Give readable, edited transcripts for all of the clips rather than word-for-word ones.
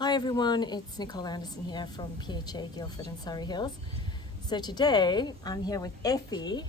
Hi everyone, it's Nicole Anderson here from PHA Guildford and Surrey Hills. So today I'm here with Evphi.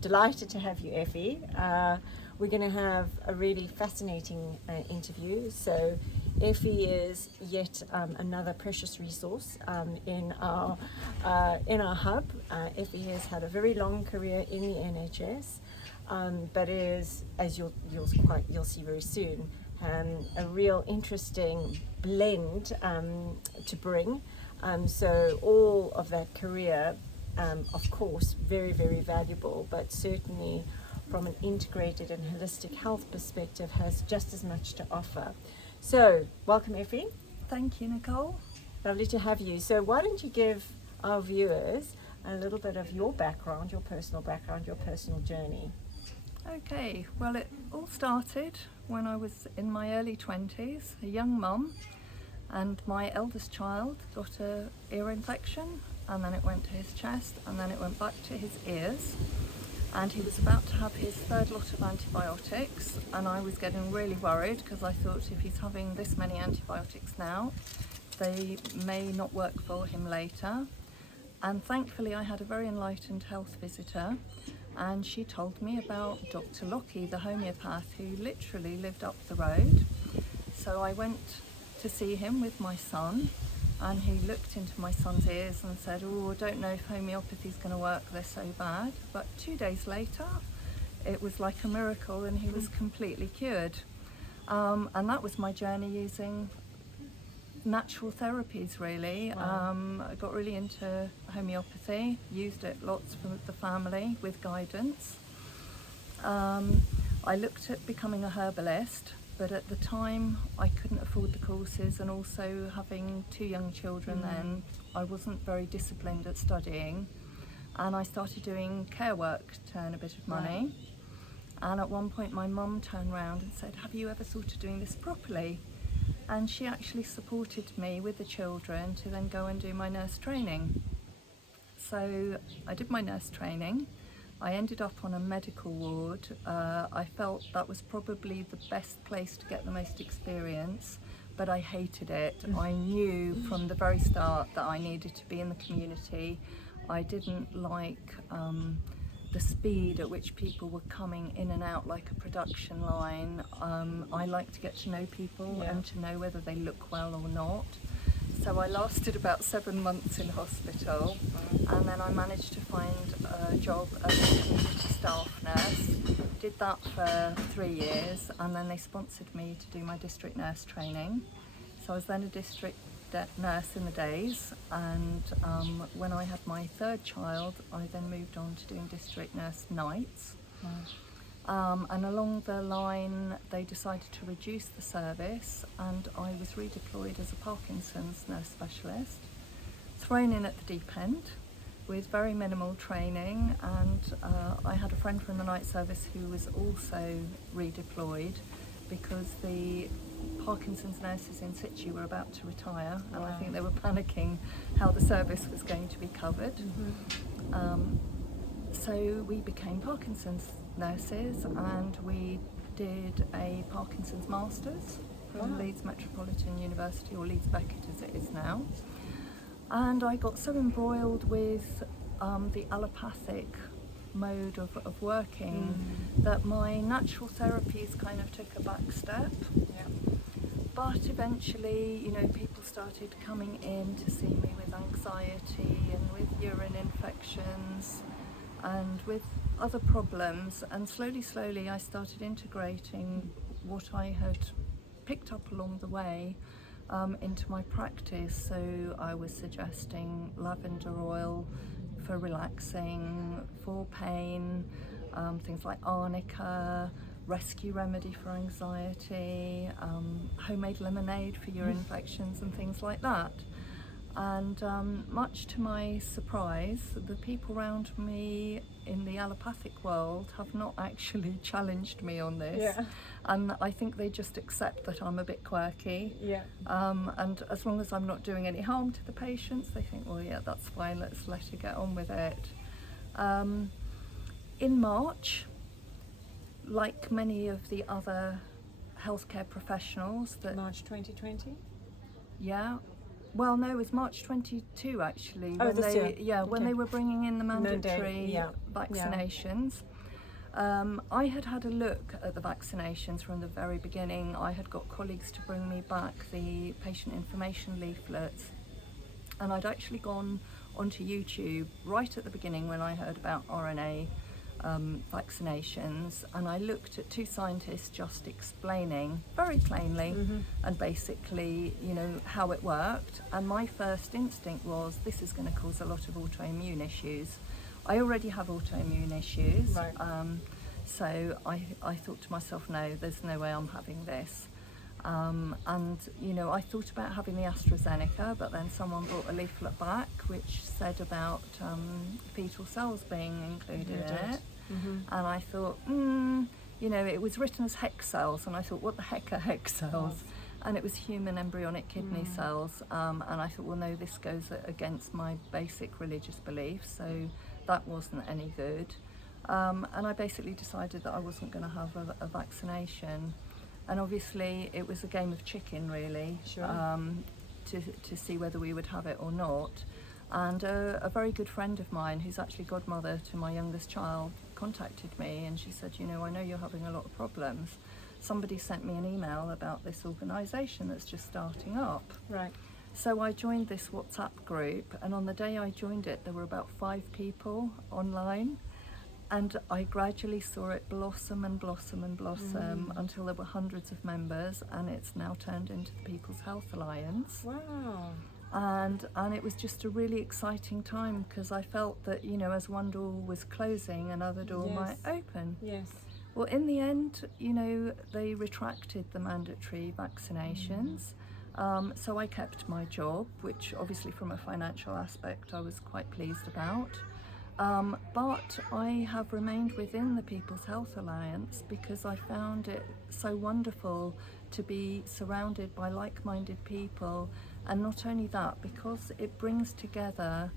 Delighted to have you, Evphi. We're going to have a really fascinating interview. So Evphi is yet another precious resource in our hub. Evphi has had a very long career in the NHS, but is, as you'll see very soon, a real interesting blend to bring. So all of that career, of course, very, very valuable, but certainly from an integrated and holistic health perspective has just as much to offer. So welcome, Evphi. Thank you, Nicole. Lovely to have you. So why don't you give our viewers a little bit of your background, your personal journey? Okay, well, it all started when I was in my early 20s, a young mum, and my eldest child got an ear infection, and then it went to his chest, and then it went back to his ears, and he was about to have his third lot of antibiotics, and I was getting really worried because I thought if he's having this many antibiotics now, they may not work for him later. And thankfully I had a very enlightened health visitor, and she told me about Dr. Lockie, the homeopath, who literally lived up the road. So I went to see him with my son, and he looked into my son's ears and said, "Oh, I don't know if homeopathy is going to work, they're so bad." But 2 days later, it was like a miracle, and he was completely cured. And that was my journey using natural therapies, really. Wow. I got really into homeopathy, used it lots for the family with guidance. I looked at becoming a herbalist, but at the time I couldn't afford the courses, and also having 2 young children then, I wasn't very disciplined at studying, and I started doing care work to earn a bit of money. And at one point my mum turned around and said, "Have you ever thought of doing this properly?" And she actually supported me with the children to then go and do my nurse training. So I did my nurse training. I ended up on a medical ward. I felt that was probably the best place to get the most experience, but I hated it. I knew from the very start that I needed to be in the community. I didn't like the speed at which people were coming in and out like a production line. I like to get to know people and to know whether they look well or not. So I lasted about 7 months in hospital, and then I managed to find a job as a community staff nurse. Did that for 3 years, and then they sponsored me to do my district nurse training. So I was then a district nurse in the days, and when I had my third child, I then moved on to doing district nurse nights. And along the line they decided to reduce the service, and I was redeployed as a Parkinsons nurse specialist, thrown in at the deep end with very minimal training, and I had a friend from the night service who was also redeployed because the Parkinson's nurses in situ were about to retire, and I think they were panicking how the service was going to be covered. So we became Parkinson's nurses, and we did a Parkinson's Masters from Leeds Metropolitan University, or Leeds Beckett as it is now. And I got so embroiled with the allopathic mode of working that my natural therapies kind of took a back step. But eventually, people started coming in to see me with anxiety and with urine infections and with other problems, and slowly I started integrating what I had picked up along the way into my practice. So I was suggesting lavender oil for relaxing, for pain, things like arnica, rescue remedy for anxiety, homemade lemonade for urine infections and things like that. And much to my surprise, the people around me in the allopathic world have not actually challenged me on this. And I think they just accept that I'm a bit quirky. And as long as I'm not doing any harm to the patients, they think, well, yeah, that's fine, let's let her get on with it. In March, like many of the other healthcare professionals, March 2020? Yeah. Well, no, it was March 22 actually. Oh, when this they, year. Yeah, when Okay. they were bringing in the mandatory Yeah. vaccinations. I had a look at the vaccinations from the very beginning. I had got colleagues to bring me back the patient information leaflets, and I'd actually gone onto YouTube right at the beginning when I heard about RNA vaccinations, and I looked at two scientists just explaining very plainly and basically, how it worked. And my first instinct was, this is going to cause a lot of autoimmune issues. I already have autoimmune issues, Right. so I thought to myself, no, there's no way I'm having this. And I thought about having the AstraZeneca, but then someone brought a leaflet back which said about fetal cells being included in it. And I thought, it was written as HEK cells, and I thought, what the heck are HEK cells? And it was human embryonic kidney cells, and I thought, well, no, this goes against my basic religious beliefs, so that wasn't any good. And I basically decided that I wasn't going to have a vaccination. And obviously it was a game of chicken, really, Sure. To see whether we would have it or not. And a very good friend of mine, who's actually godmother to my youngest child, contacted me, and she said, I know you're having a lot of problems. Somebody sent me an email about this organisation that's just starting up. Right. So I joined this WhatsApp group, and on the day I joined it, there were about 5 people online. And I gradually saw it blossom and blossom and blossom until there were hundreds of members, and it's now turned into the People's Health Alliance. Wow. And it was just a really exciting time, because I felt that, as one door was closing, another door might open. Yes. Well, in the end, they retracted the mandatory vaccinations. So I kept my job, which obviously from a financial aspect I was quite pleased about. But I have remained within the People's Health Alliance because I found it so wonderful to be surrounded by like-minded people, and not only that, because it brings together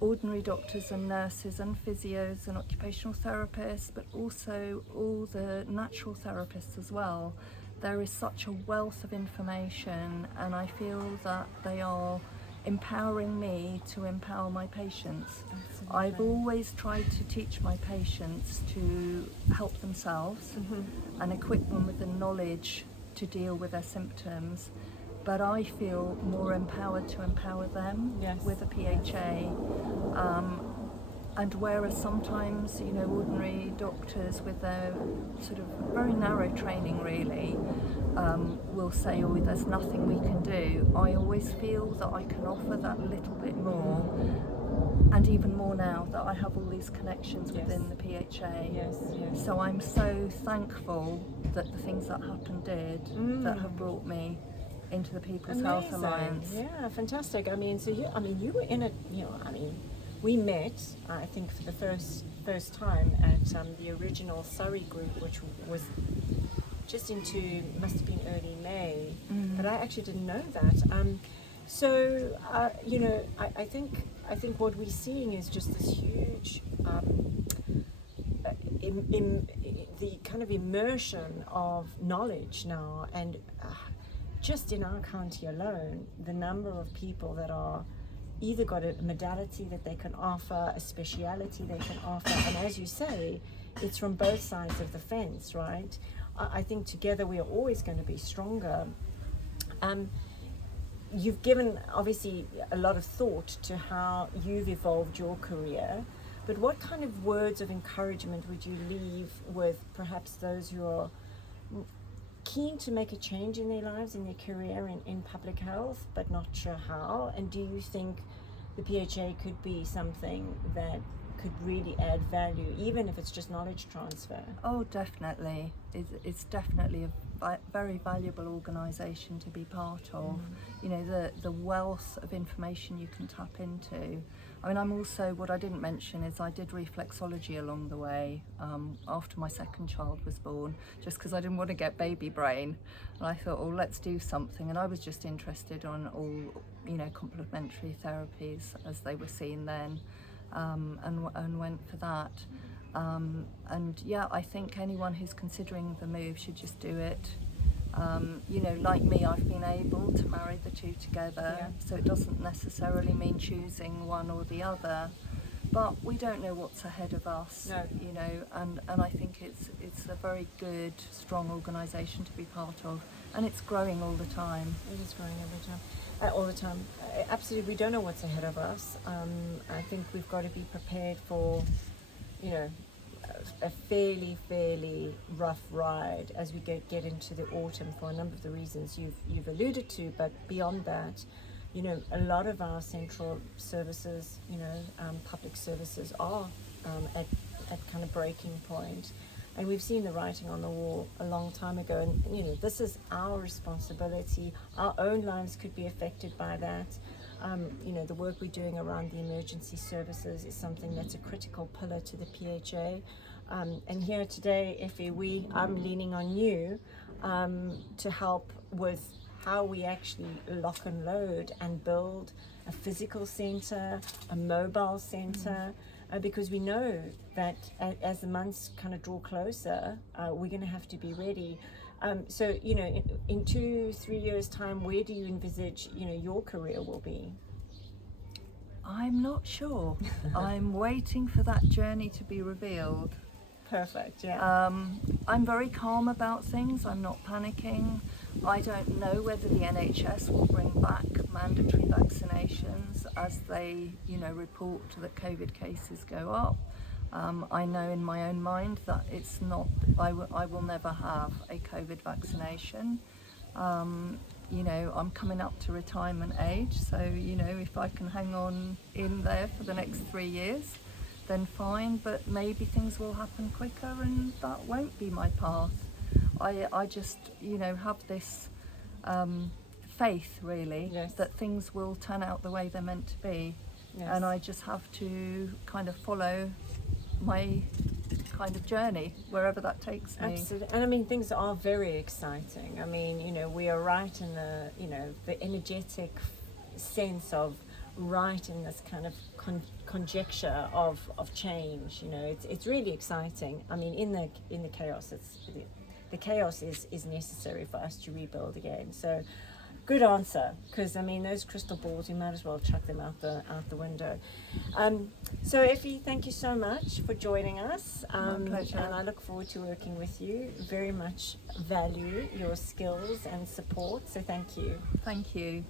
ordinary doctors and nurses and physios and occupational therapists, but also all the natural therapists as well. There is such a wealth of information, and I feel that they are empowering me to empower my patients. Absolutely. I've always tried to teach my patients to help themselves and equip them with the knowledge to deal with their symptoms, but I feel more empowered to empower them with a PHA. And whereas sometimes, ordinary doctors with their sort of very narrow training really will say, oh, there's nothing we can do, I always feel that I can offer that little bit more, and even more now that I have all these connections within the PHA. Yes. So I'm so thankful that the things that happened that have brought me into the People's Health Alliance. Yeah, fantastic. So you were in it, we met, I think, for the first time at the original Surrey group, which was just must have been early May, but I actually didn't know that. I think what we're seeing is just this huge, the kind of immersion of knowledge now, and just in our county alone, the number of people that are either got a modality that they can offer, a speciality they can offer, and as you say, it's from both sides of the fence, right? I think together we are always going to be stronger. You've given obviously a lot of thought to how you've evolved your career, but what kind of words of encouragement would you leave with perhaps those who are keen to make a change in their lives, in their career in public health, but not sure how? And do you think the PHA could be something that could really add value, even if it's just knowledge transfer? Oh, definitely. It's definitely a very valuable organisation to be part of. The wealth of information you can tap into. I'm also, what I didn't mention is I did reflexology along the way after my second child was born, just because I didn't want to get baby brain. And I thought, let's do something. And I was just interested on all, complementary therapies as they were seen then, and went for that. I think anyone who's considering the move should just do it. You know, like me, I've been able to marry the two together, Yeah. so it doesn't necessarily mean choosing one or the other. But we don't know what's ahead of us, No. you know, and I think it's a very good, strong organisation to be part of, and it's growing all the time. It is growing every time, all the time. Absolutely, we don't know what's ahead of us. I think we've got to be prepared for, you know, a fairly rough ride as we get into the autumn for a number of the reasons you've alluded to. But beyond that, you know, a lot of our central services, you know, public services are at kind of breaking point. And we've seen the writing on the wall a long time ago. And, you know, this is our responsibility. Our own lives could be affected by that. You know, the work we're doing around the emergency services is something that's a critical pillar to the PHA. And here today, Evphi, I'm leaning on you to help with how we actually lock and load and build a physical center, a mobile center, because we know that as the months kind of draw closer, we're going to have to be ready. So, you know, in 2-3 years' time, where do you envisage, you know, your career will be? I'm not sure. I'm waiting for that journey to be revealed. Perfect, yeah. I'm very calm about things. I'm not panicking. I don't know whether the NHS will bring back mandatory vaccinations as they, you know, report that COVID cases go up. I know in my own mind that it's not, I will never have a COVID vaccination. You know, I'm coming up to retirement age, so, you know, if I can hang on in there for the next 3 years, then fine, but maybe things will happen quicker and that won't be my path. I just, you know, have this faith, really, Yes. that things will turn out the way they're meant to be. Yes. And I just have to kind of follow my kind of journey, wherever that takes me. Absolutely. And I mean, things are very exciting. I mean, you know, we are right in the, you know, the energetic sense of right in this kind of conjecture of change. You know, it's really exciting. I mean, in the chaos, the chaos is necessary for us to rebuild again. So, good answer, because I mean, those crystal balls, you might as well chuck them out the window. So, Evphi, thank you so much for joining us. My pleasure. And I look forward to working with you. Very much value your skills and support. So, thank you. Thank you.